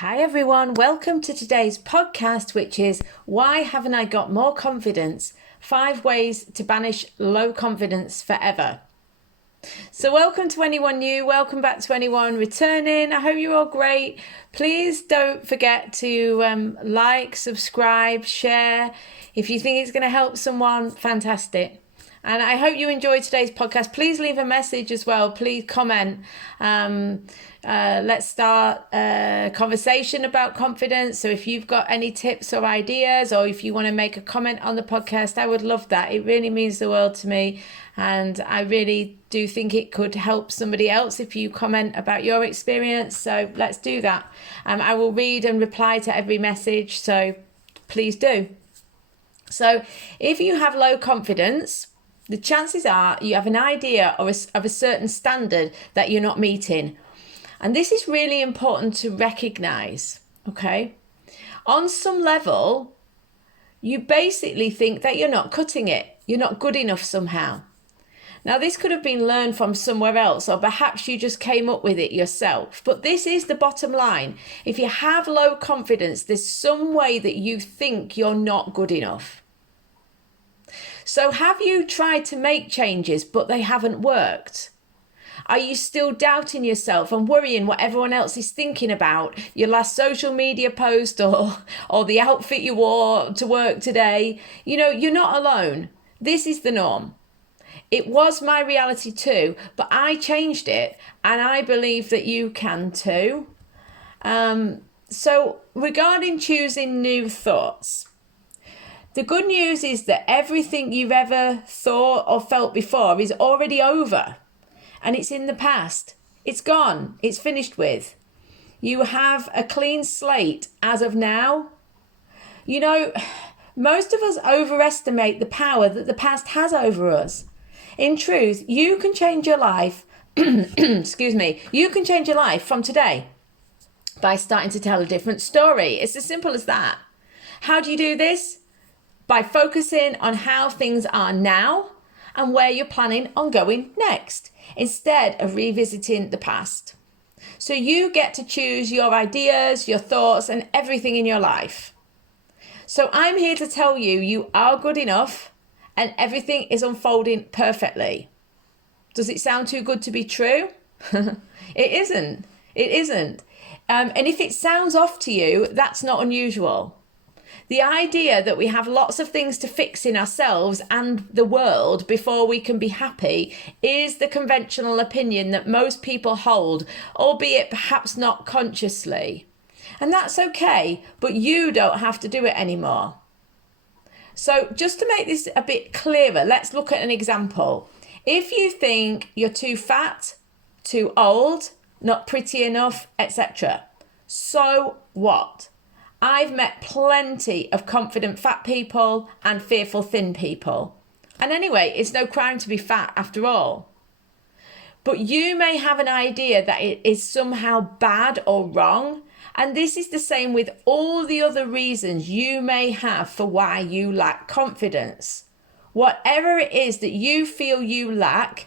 Hi everyone, welcome to today's podcast, which is Why Haven't I Got More Confidence? 5 Ways to Banish Low Confidence Forever. So welcome to anyone new, welcome back to anyone returning. I hope you're all great. Please don't forget to like, subscribe, share. If you think it's going to help someone, fantastic. And I hope you enjoyed today's podcast. Please leave a message as well. Please comment. Let's start a conversation about confidence. So if you've got any tips or ideas, or if you want to make a comment on the podcast, I would love that. It really means the world to me. And I really do think it could help somebody else if you comment about your experience. So let's do that. I will read and reply to every message. So please do. So if you have low confidence, the chances are you have an idea of a certain standard that you're not meeting. And this is really important to recognize, okay? On some level, you basically think that you're not cutting it. You're not good enough somehow. Now, this could have been learned from somewhere else, or perhaps you just came up with it yourself. But this is the bottom line. If you have low confidence, there's some way that you think you're not good enough. So have you tried to make changes, but they haven't worked? Are you still doubting yourself and worrying what everyone else is thinking about your last social media post or the outfit you wore to work today? You know, you're not alone. This is the norm. It was my reality too, but I changed it, and I believe that you can too. So regarding choosing new thoughts, the good news is that everything you've ever thought or felt before is already over, and it's in the past. It's gone. It's finished with. You have a clean slate as of now. You know, most of us overestimate the power that the past has over us. In truth, you can change your life, excuse me, you can change your life from today by starting to tell a different story. It's as simple as that. How do you do this? By focusing on how things are now and where you're planning on going next, instead of revisiting the past. So you get to choose your ideas, your thoughts, and everything in your life. So I'm here to tell you, you are good enough and everything is unfolding perfectly. Does it sound too good to be true? It isn't. It isn't. And if it sounds off to you, that's not unusual. The idea that we have lots of things to fix in ourselves and the world before we can be happy is the conventional opinion that most people hold, albeit perhaps not consciously. And that's okay, but you don't have to do it anymore. So just to make this a bit clearer, let's look at an example. If you think you're too fat, too old, not pretty enough, etc., so what? I've met plenty of confident fat people and fearful thin people. And anyway, it's no crime to be fat after all. But you may have an idea that it is somehow bad or wrong. And this is the same with all the other reasons you may have for why you lack confidence. Whatever it is that you feel you lack,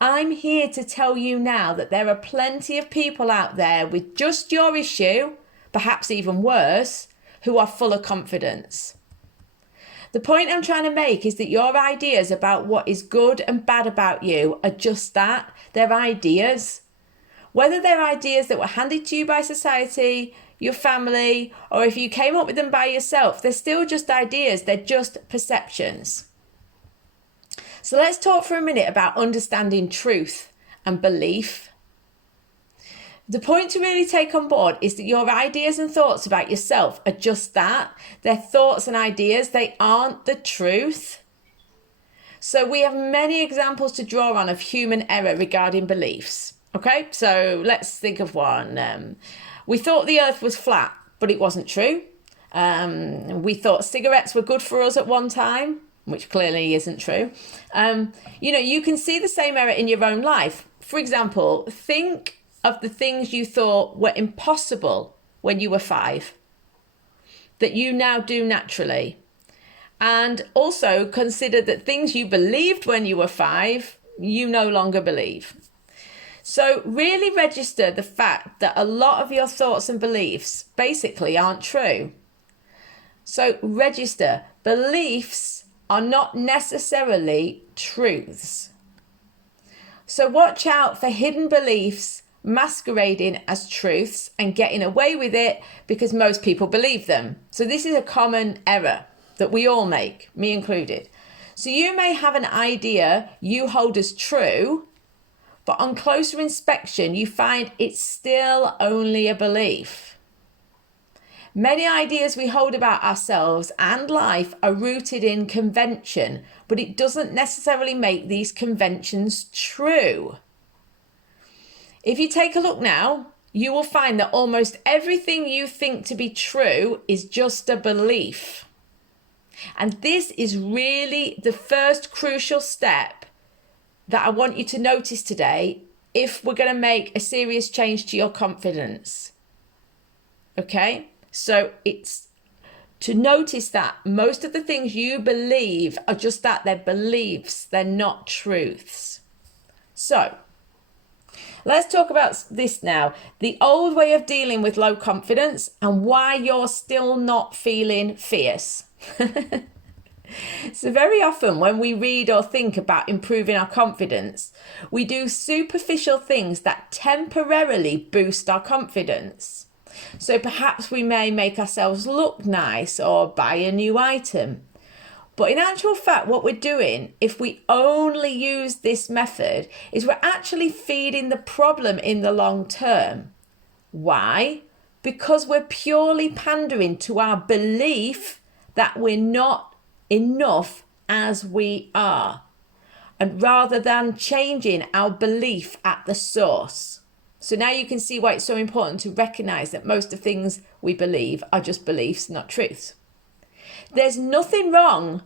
I'm here to tell you now that there are plenty of people out there with just your issue, perhaps even worse, who are full of confidence. The point I'm trying to make is that your ideas about what is good and bad about you are just that. They're ideas. Whether they're ideas that were handed to you by society, your family, or if you came up with them by yourself, they're still just ideas. They're just perceptions. So let's talk for a minute about understanding truth and belief. The point to really take on board is that your ideas and thoughts about yourself are just that. They're thoughts and ideas. They aren't the truth. So we have many examples to draw on of human error regarding beliefs. Okay, so let's think of one. We thought the earth was flat, but it wasn't true. We thought cigarettes were good for us at one time, which clearly isn't true. You can see the same error in your own life. For example, think of the things you thought were impossible when you were 5, that you now do naturally. And also consider that things you believed when you were 5, you no longer believe. So really register the fact that a lot of your thoughts and beliefs basically aren't true. So register, beliefs are not necessarily truths. So watch out for hidden beliefs masquerading as truths and getting away with it because most people believe them. So this is a common error that we all make, me included. So you may have an idea you hold as true, but on closer inspection, you find it's still only a belief. Many ideas we hold about ourselves and life are rooted in convention, but it doesn't necessarily make these conventions true. If you take a look now, you will find that almost everything you think to be true is just a belief. And this is really the first crucial step that I want you to notice today if we're going to make a serious change to your confidence. Okay? So it's to notice that most of the things you believe are just that, they're beliefs, they're not truths. So let's talk about this now. The old way of dealing with low confidence and why you're still not feeling fierce. So very often when we read or think about improving our confidence, we do superficial things that temporarily boost our confidence. So perhaps we may make ourselves look nice or buy a new item. But in actual fact, what we're doing, if we only use this method, is we're actually feeding the problem in the long term. Why? Because we're purely pandering to our belief that we're not enough as we are, and rather than changing our belief at the source. So now you can see why it's so important to recognize that most of the things we believe are just beliefs, not truths. There's nothing wrong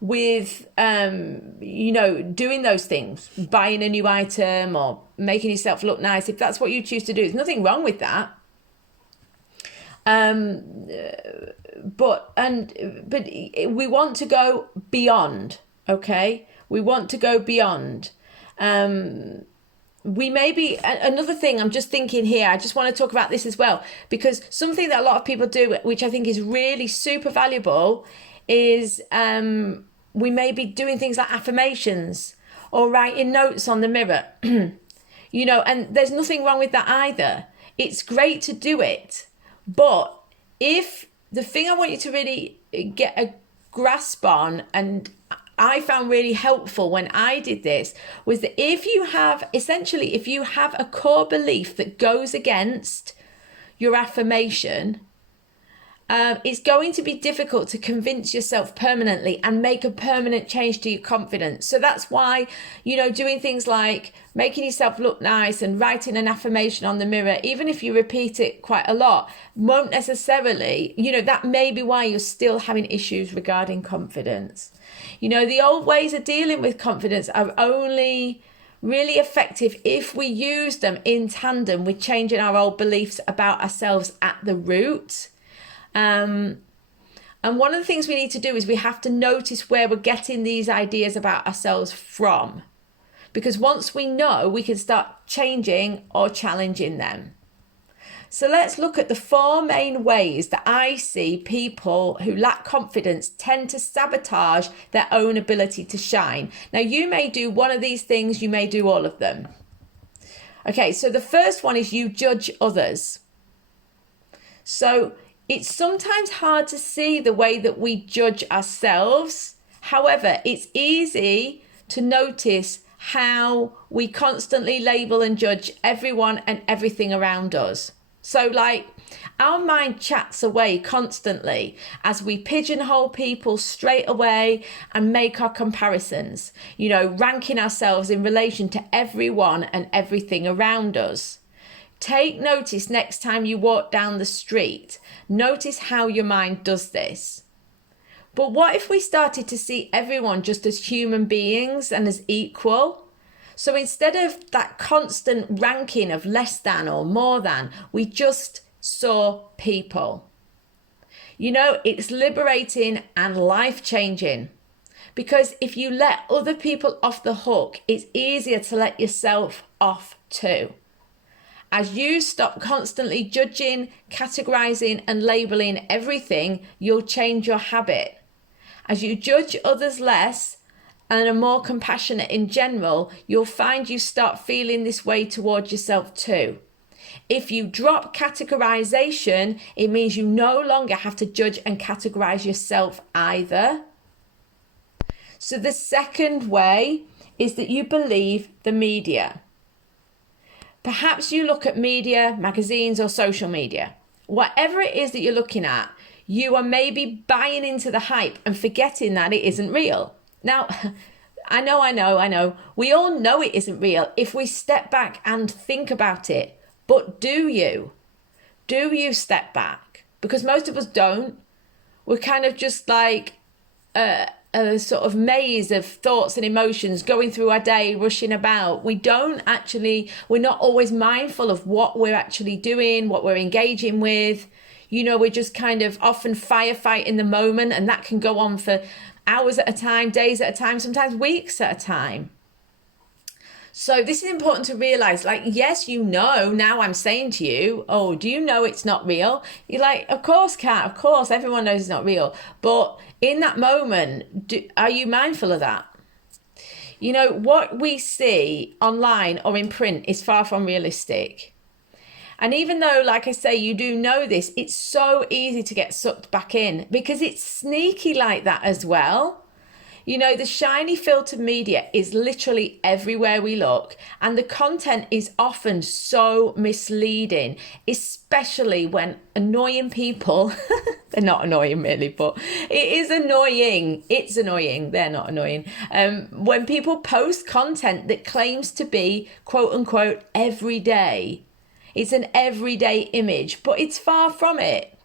with doing those things, buying a new item or making yourself look nice. If that's what you choose to do, there's nothing wrong with that. But we want to go beyond. Okay, we want to go beyond. We may be, another thing I'm just thinking here, I just want to talk about this as well, because something that a lot of people do, which I think is really super valuable, is we may be doing things like affirmations or writing notes on the mirror, and there's nothing wrong with that either. It's great to do it. But if the thing I want you to really get a grasp on, and I found really helpful when I did this, was that if you have a core belief that goes against your affirmation, it's going to be difficult to convince yourself permanently and make a permanent change to your confidence. So that's why, doing things like making yourself look nice and writing an affirmation on the mirror, even if you repeat it quite a lot, won't necessarily, that may be why you're still having issues regarding confidence. The old ways of dealing with confidence are only really effective if we use them in tandem with changing our old beliefs about ourselves at the root. And one of the things we need to do is we have to notice where we're getting these ideas about ourselves from. Because once we know, we can start changing or challenging them. So let's look at the 4 main ways that I see people who lack confidence tend to sabotage their own ability to shine. Now, you may do one of these things, you may do all of them. Okay, so the first one is you judge others. So it's sometimes hard to see the way that we judge ourselves. However, it's easy to notice how we constantly label and judge everyone and everything around us. So our mind chats away constantly as we pigeonhole people straight away and make our comparisons, ranking ourselves in relation to everyone and everything around us. Take notice next time you walk down the street. Notice how your mind does this. But what if we started to see everyone just as human beings and as equal? So instead of that constant ranking of less than or more than, we just saw people. It's liberating and life-changing. Because if you let other people off the hook, it's easier to let yourself off too. As you stop constantly judging, categorizing, and labeling everything, you'll change your habit. As you judge others less and are more compassionate in general, you'll find you start feeling this way towards yourself too. If you drop categorization, it means you no longer have to judge and categorize yourself either. So the second way is that you believe the media. Perhaps you look at media, magazines, or social media. Whatever it is that you're looking at, you are maybe buying into the hype and forgetting that it isn't real. Now, I know. We all know it isn't real if we step back and think about it. But do you? Do you step back? Because most of us don't. We're kind of just like a sort of maze of thoughts and emotions going through our day, rushing about. We're not always mindful of what we're actually doing, what we're engaging with. We're just kind of often firefighting the moment, and that can go on for hours at a time, days at a time, sometimes weeks at a time. So this is important to realize, yes, now I'm saying to you, oh, do you know it's not real? You're like, of course, Kat, of course, everyone knows it's not real. But in that moment, are you mindful of that? What we see online or in print is far from realistic. And even though, like I say, you do know this, it's so easy to get sucked back in because it's sneaky like that as well. The shiny filtered media is literally everywhere we look, and the content is often so misleading, especially when annoying people, they're not annoying really, but it is annoying. It's annoying. They're not annoying. When people post content that claims to be quote unquote everyday. It's an everyday image, but it's far from it.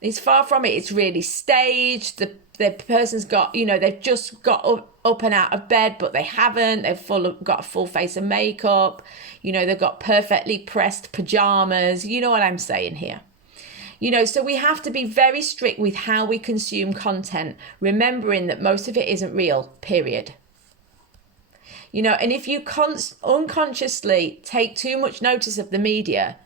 It's really staged. The person's got, they've just got up and out of bed, but they haven't. Got a full face of makeup. They've got perfectly pressed pajamas. You know what I'm saying here. So we have to be very strict with how we consume content, remembering that most of it isn't real, period. And if you unconsciously take too much notice of the media,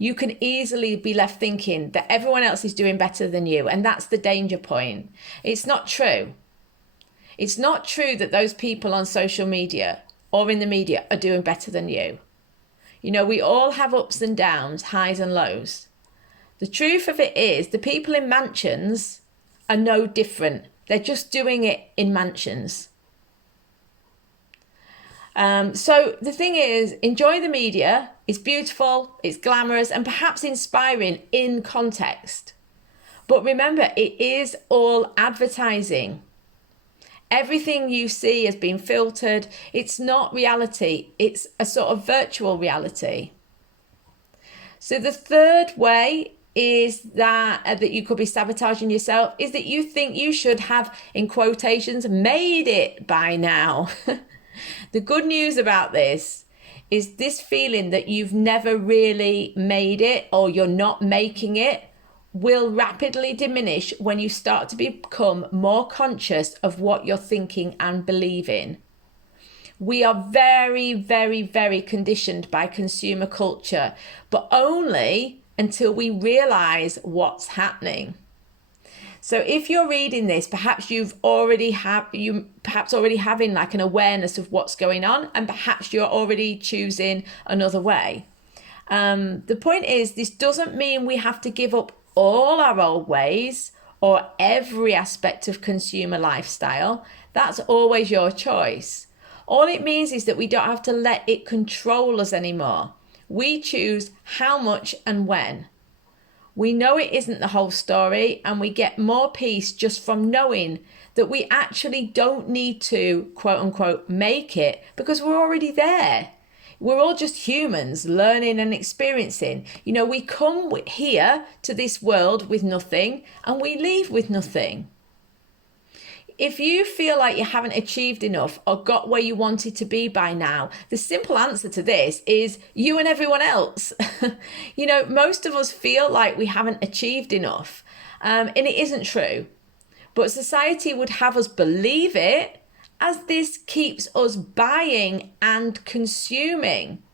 you can easily be left thinking that everyone else is doing better than you. And that's the danger point. It's not true. It's not true that those people on social media or in the media are doing better than you. We all have ups and downs, highs and lows. The truth of it is the people in mansions are no different. They're just doing it in mansions. So the thing is, enjoy the media. It's beautiful, it's glamorous, and perhaps inspiring in context. But remember, it is all advertising. Everything you see has been filtered. It's not reality. It's a sort of virtual reality. So the third way is that you could be sabotaging yourself is that you think you should have, in quotations, made it by now. The good news about this is this feeling that you've never really made it or you're not making it will rapidly diminish when you start to become more conscious of what you're thinking and believing. We are very, very, very conditioned by consumer culture, but only until we realize what's happening. So if you're reading this, perhaps already having like an awareness of what's going on, and perhaps you're already choosing another way. The point is, this doesn't mean we have to give up all our old ways or every aspect of consumer lifestyle. That's always your choice. All it means is that we don't have to let it control us anymore. We choose how much and when. We know it isn't the whole story, and we get more peace just from knowing that we actually don't need to, quote unquote, make it because we're already there. We're all just humans learning and experiencing. We come here to this world with nothing and we leave with nothing. If you feel like you haven't achieved enough or got where you wanted to be by now, the simple answer to this is you and everyone else. Most of us feel like we haven't achieved enough, and it isn't true. But society would have us believe it, as this keeps us buying and consuming.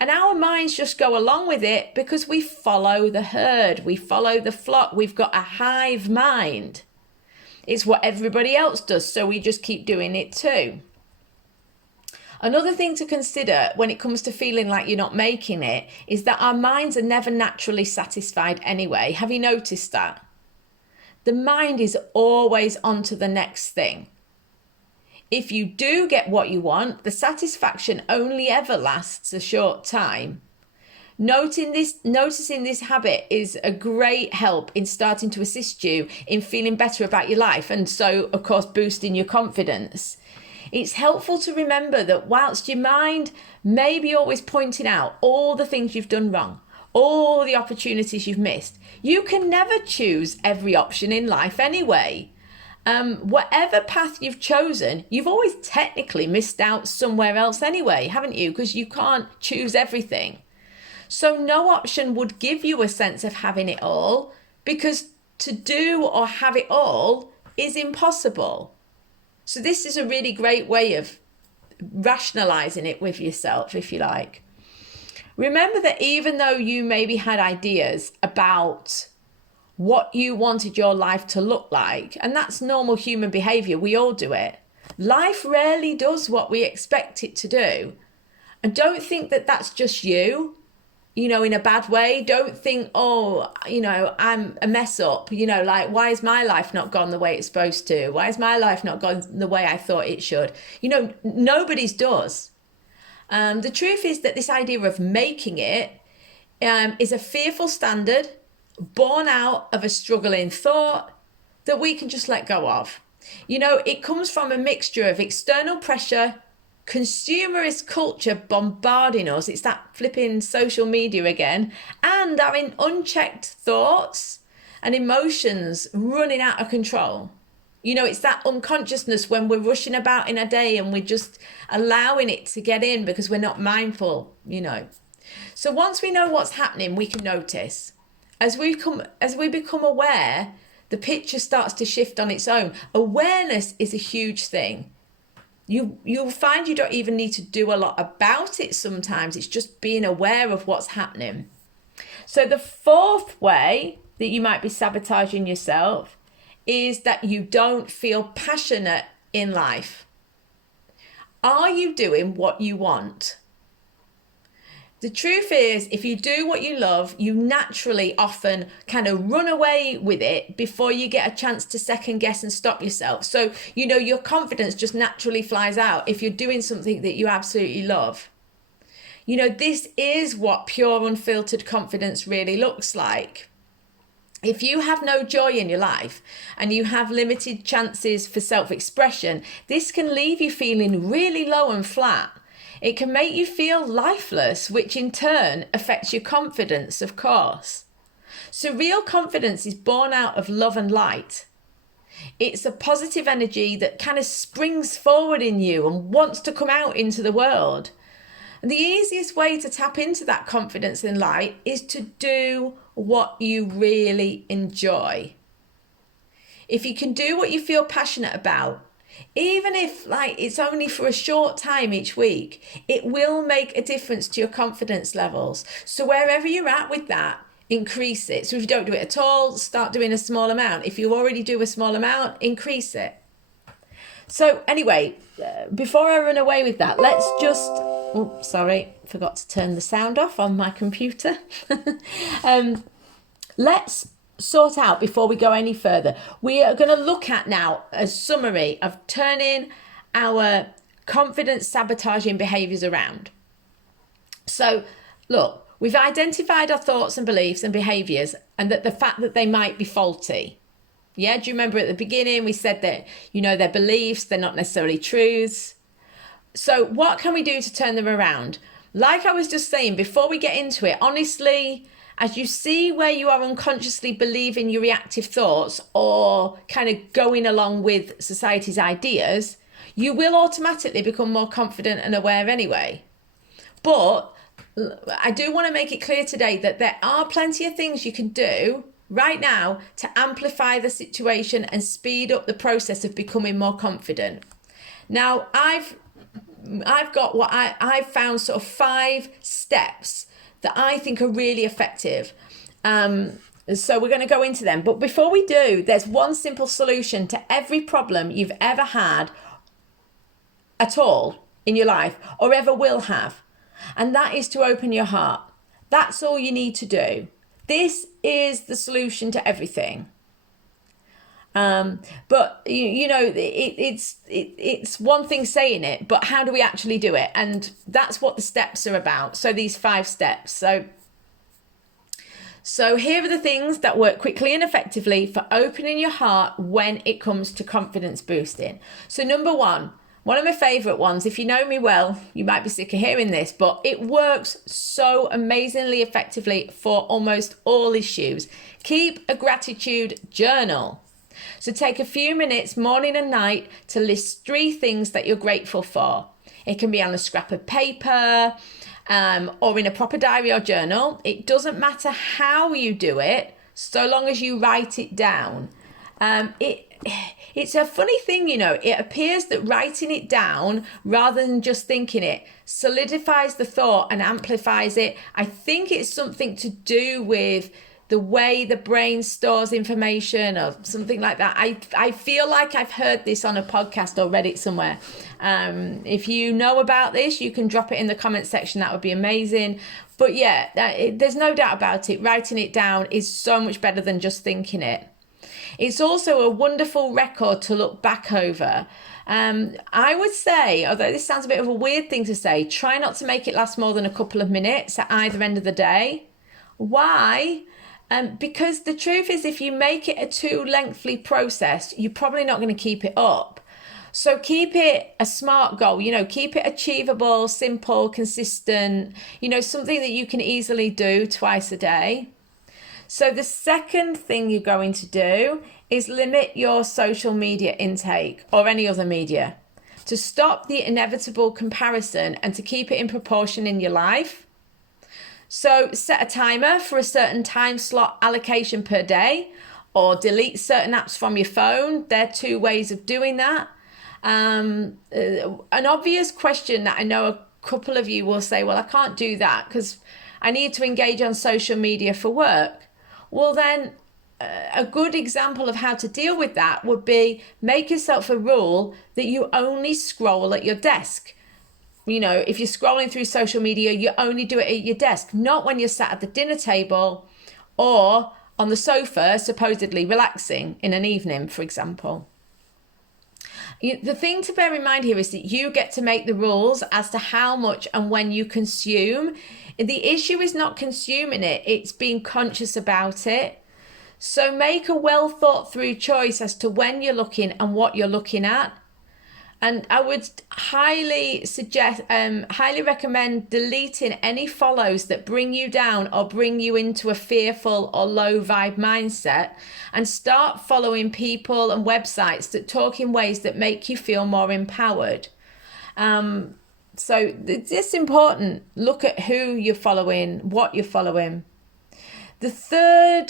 And our minds just go along with it because we follow the herd, we follow the flock, we've got a hive mind. It's what everybody else does, so we just keep doing it too. Another thing to consider when it comes to feeling like you're not making it is that our minds are never naturally satisfied anyway. Have you noticed that? The mind is always on to the next thing. If you do get what you want, the satisfaction only ever lasts a short time. Noticing this habit is a great help in starting to assist you in feeling better about your life, and so, of course, boosting your confidence. It's helpful to remember that whilst your mind may be always pointing out all the things you've done wrong, all the opportunities you've missed, you can never choose every option in life anyway. Whatever path you've chosen, you've always technically missed out somewhere else anyway, haven't you? Because you can't choose everything. So no option would give you a sense of having it all, because to do or have it all is impossible. So this is a really great way of rationalizing it with yourself, if you like. Remember that even though you maybe had ideas about what you wanted your life to look like, and that's normal human behavior, we all do it, life rarely does what we expect it to do. And don't think that that's just you, in a bad way. Don't think, I'm a mess up, like, why is my life not gone the way it's supposed to? Why is my life not gone the way I thought it should? Nobody's does. The truth is that this idea of making it is a fearful standard born out of a struggling thought that we can just let go of. It comes from a mixture of external pressure, consumerist culture bombarding us, it's that flipping social media again, and our unchecked thoughts and emotions running out of control. It's that unconsciousness when we're rushing about in a day and we're just allowing it to get in because we're not mindful, So once we know what's happening, we can notice. As we become aware, the picture starts to shift on its own. Awareness is a huge thing. You'll find you don't even need to do a lot about it sometimes. It's just being aware of what's happening. So the fourth way that you might be sabotaging yourself is that you don't feel passionate in life. Are you doing what you want? The truth is, if you do what you love, you naturally often kind of run away with it before you get a chance to second guess and stop yourself. So, your confidence just naturally flies out if you're doing something that you absolutely love. This is what pure, unfiltered confidence really looks like. If you have no joy in your life and you have limited chances for self-expression, this can leave you feeling really low and flat. It can make you feel lifeless, which in turn affects your confidence, of course. So real confidence is born out of love and light. It's a positive energy that kind of springs forward in you and wants to come out into the world. And the easiest way to tap into that confidence and light is to do what you really enjoy. If you can do what you feel passionate about, even if it's only for a short time each week, it will make a difference to your confidence levels. So wherever you're at with that, increase it. So if you don't do it at all, start doing a small amount. If you already do a small amount, increase it. So anyway, before I run away with that, let's just, forgot to turn the sound off on my computer. Let's sort out, before we go any further, we are going to look at now a summary of turning our confidence sabotaging behaviors around. So look, we've identified our thoughts and beliefs and behaviors, and that the fact that they might be faulty. Yeah, do you remember at the beginning we said that, they're beliefs, they're not necessarily truths. So what can we do to turn them around? Like I was just saying, before we get into it, honestly, as you see where you are unconsciously believing your reactive thoughts or kind of going along with society's ideas, you will automatically become more confident and aware anyway. But I do want to make it clear today that there are plenty of things you can do right now to amplify the situation and speed up the process of becoming more confident. Now, I've got what I've found sort of 5 steps that I think are really effective. So we're going to go into them. But before we do, there's one simple solution to every problem you've ever had at all in your life or ever will have. And that is to open your heart. That's all you need to do. This is the solution to everything. But it's one thing saying it, but how do we actually do it? And that's what the steps are about. So these 5 steps. So here are the things that work quickly and effectively for opening your heart when it comes to confidence boosting. So number 1, one of my favorite ones, if you know me well, you might be sick of hearing this, but it works so amazingly effectively for almost all issues. Keep a gratitude journal. So take a few minutes morning and night to list 3 things that you're grateful for. It can be on a scrap of paper or in a proper diary or journal. It doesn't matter how you do it, so long as you write it down. It's a funny thing, it appears that writing it down rather than just thinking it solidifies the thought and amplifies it. I think it's something to do with the way the brain stores information or something like that. I feel like I've heard this on a podcast or read it somewhere. If you know about this, you can drop it in the comment section. That would be amazing. But yeah, there's no doubt about it. Writing it down is so much better than just thinking it. It's also a wonderful record to look back over. I would say, although this sounds a bit of a weird thing to say, try not to make it last more than a couple of minutes at either end of the day. Why? Because the truth is, if you make it a too lengthy process, you're probably not going to keep it up. So keep it a SMART goal, keep it achievable, simple, consistent, something that you can easily do twice a day. So the second thing you're going to do is limit your social media intake or any other media to stop the inevitable comparison and to keep it in proportion in your life. So set a timer for a certain time slot allocation per day or delete certain apps from your phone. There are 2 ways of doing that. An obvious question that I know a couple of you will say, well, I can't do that because I need to engage on social media for work. Well, then a good example of how to deal with that would be make yourself a rule that you only scroll at your desk. If you're scrolling through social media, you only do it at your desk, not when you're sat at the dinner table or on the sofa, supposedly relaxing in an evening, for example. The thing to bear in mind here is that you get to make the rules as to how much and when you consume. The issue is not consuming it, it's being conscious about it. So make a well thought through choice as to when you're looking and what you're looking at. And I would highly recommend deleting any follows that bring you down or bring you into a fearful or low vibe mindset, and start following people and websites that talk in ways that make you feel more empowered. So it's important. Look at who you're following, what you're following. The third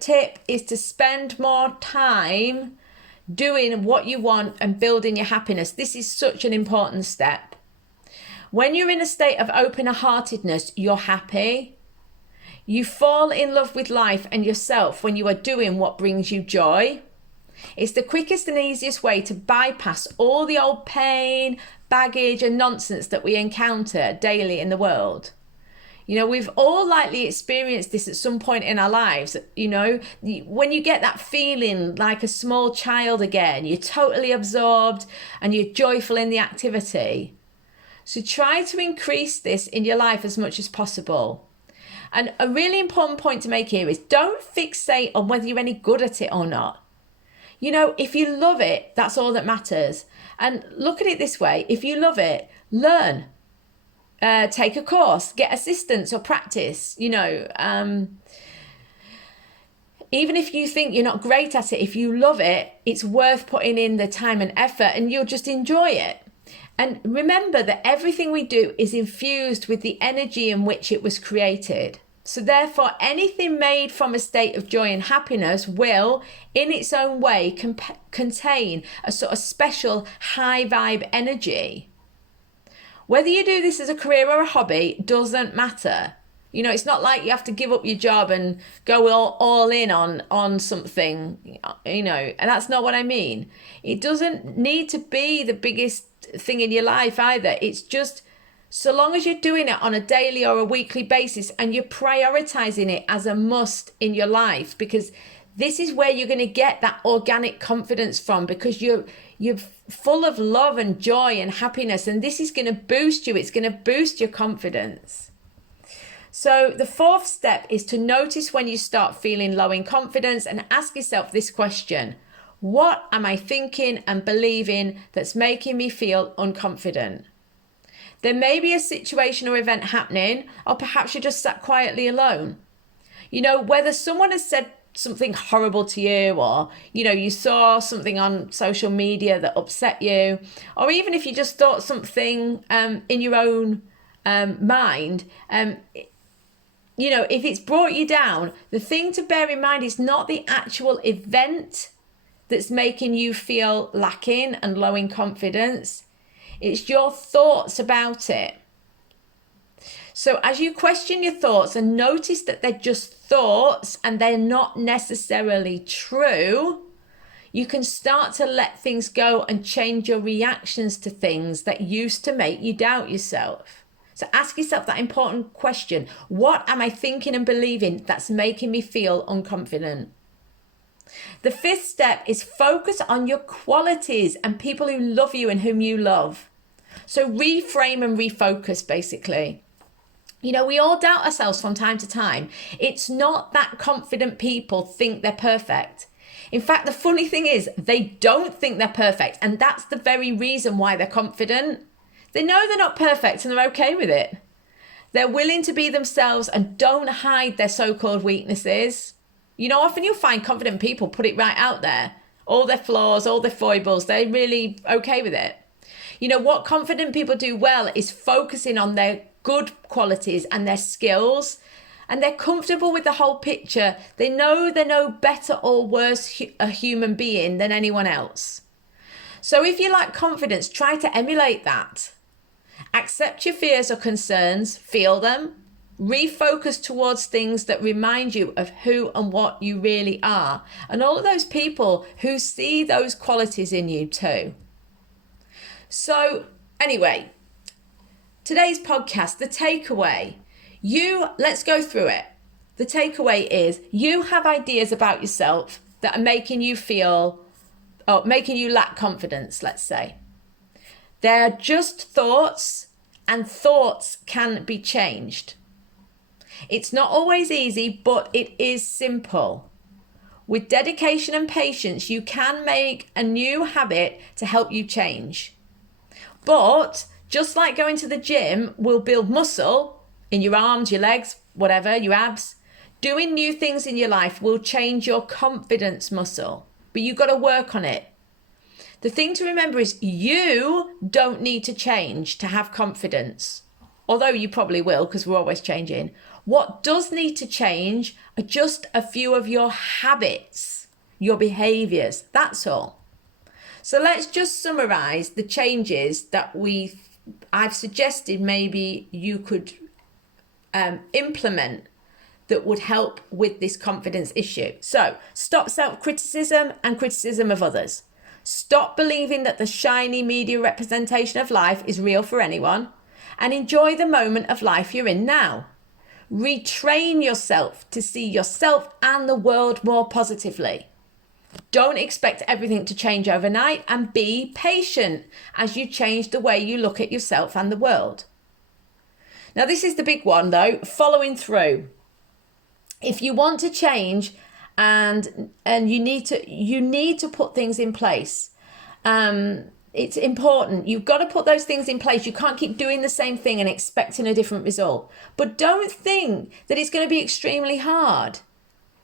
tip is to spend more time doing what you want and building your happiness. This is such an important step. When you're in a state of open-heartedness, you're happy. You fall in love with life and yourself when you are doing what brings you joy. It's the quickest and easiest way to bypass all the old pain, baggage, and nonsense that we encounter daily in the world. We've all likely experienced this at some point in our lives. When you get that feeling like a small child again, you're totally absorbed and you're joyful in the activity. So try to increase this in your life as much as possible. And a really important point to make here is don't fixate on whether you're any good at it or not. If you love it, that's all that matters. And look at it this way. If you love it, learn. Take a course, get assistance or practice, even if you think you're not great at it, if you love it, it's worth putting in the time and effort and you'll just enjoy it. And remember that everything we do is infused with the energy in which it was created. So therefore, anything made from a state of joy and happiness will, in its own way, contain a sort of special high vibe energy. Whether you do this as a career or a hobby doesn't matter. You know, it's not like you have to give up your job and go all in on something, you know, and that's not what I mean. It doesn't need to be the biggest thing in your life either. It's just, so long as you're doing it on a daily or a weekly basis and you're prioritizing it as a must in your life, because this is where you're going to get that organic confidence from, because you're full of love and joy and happiness, and this is going to boost you. It's going to boost your confidence. So the fourth step is to notice when you start feeling low in confidence and ask yourself this question: what am I thinking and believing that's making me feel unconfident? There may be a situation or event happening, or perhaps you're just sat quietly alone. You know, whether someone has said something horrible to you, or, you know, you saw something on social media that upset you, or even if you just thought something in your own mind, you know, if it's brought you down, the thing to bear in mind is not the actual event that's making you feel lacking and low in confidence. It's your thoughts about it. So as you question your thoughts and notice that they're just thoughts and they're not necessarily true, you can start to let things go and change your reactions to things that used to make you doubt yourself. So ask yourself that important question: what am I thinking and believing that's making me feel unconfident? The fifth step is focus on your qualities and people who love you and whom you love. So reframe and refocus, basically. You know, we all doubt ourselves from time to time. It's not that confident people think they're perfect. In fact, the funny thing is they don't think they're perfect, and that's the very reason why they're confident. They know they're not perfect and they're okay with it. They're willing to be themselves and don't hide their so-called weaknesses. You know, often you'll find confident people put it right out there. All their flaws, all their foibles, they're really okay with it. You know, what confident people do well is focusing on their good qualities and their skills, and they're comfortable with the whole picture. They know they're no better or worse a human being than anyone else. So if you lack confidence, try to emulate that. Accept your fears or concerns, feel them, refocus towards things that remind you of who and what you really are, and all of those people who see those qualities in you too. So anyway, today's podcast, the takeaway, let's go through it. The takeaway is you have ideas about yourself that are making you lack confidence, let's say. They're just thoughts, and thoughts can be changed. It's not always easy, but it is simple. With dedication and patience, you can make a new habit to help you change. But just like going to the gym will build muscle in your arms, your legs, whatever, your abs, doing new things in your life will change your confidence muscle. But you've got to work on it. The thing to remember is you don't need to change to have confidence, although you probably will because we're always changing. What does need to change are just a few of your habits, your behaviors, that's all. So let's just summarize the changes that I've suggested maybe you could implement that would help with this confidence issue. So stop self-criticism and criticism of others. Stop believing that the shiny media representation of life is real for anyone, and enjoy the moment of life you're in now. Retrain yourself to see yourself and the world more positively. Don't expect everything to change overnight, and be patient as you change the way you look at yourself and the world. Now, this is the big one though, following through. If you want to change, and you need to put things in place. It's important. You've got to put those things in place. You can't keep doing the same thing and expecting a different result. But don't think that it's going to be extremely hard.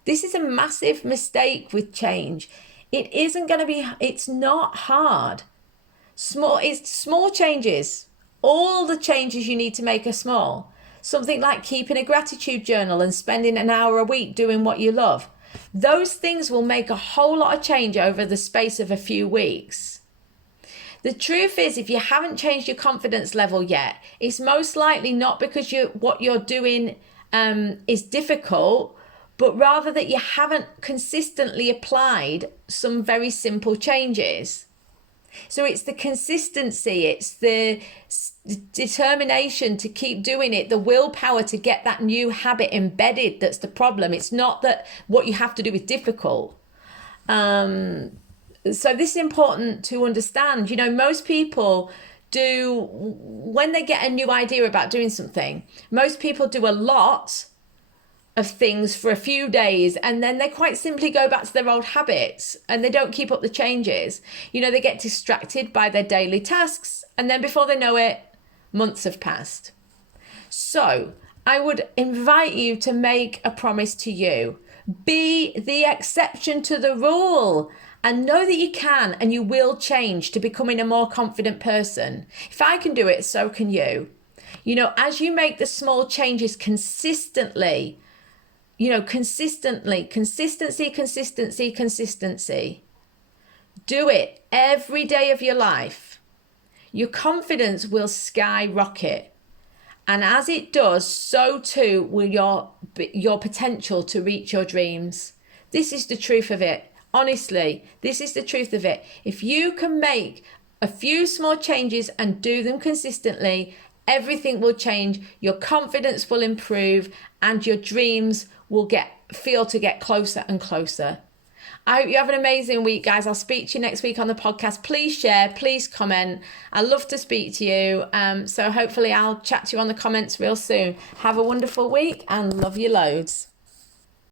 This is a massive mistake with change. It's not hard. It's small changes. All the changes you need to make are small. something like keeping a gratitude journal and spending an hour a week doing what you love. Those things will make a whole lot of change over the space of a few weeks. The truth is, if you haven't changed your confidence level yet, it's most likely not because what you're doing is difficult, but rather that you haven't consistently applied some very simple changes. So it's the consistency, it's the determination to keep doing it, the willpower to get that new habit embedded that's the problem. It's not that what you have to do is difficult. So this is important to understand. You know, most people do, when they get a new idea about doing something, most people do a lot of things for a few days and then they quite simply go back to their old habits and they don't keep up the changes. You know, they get distracted by their daily tasks and then before they know it, months have passed. So I would invite you to make a promise to you. Be the exception to the rule and know that you can and you will change to becoming a more confident person. If I can do it, so can you. You know, as you make the small changes consistently, consistency. Do it every day of your life. Your confidence will skyrocket. And as it does, so too will your potential to reach your dreams. This is the truth of it. Honestly, this is the truth of it. If you can make a few small changes and do them consistently, everything will change. Your confidence will improve and your dreams will get closer and closer. I hope you have an amazing week, guys. I'll speak to you next week on the podcast. Please share, please comment. I love to speak to you. So hopefully I'll chat to you on the comments real soon. Have a wonderful week and love you loads.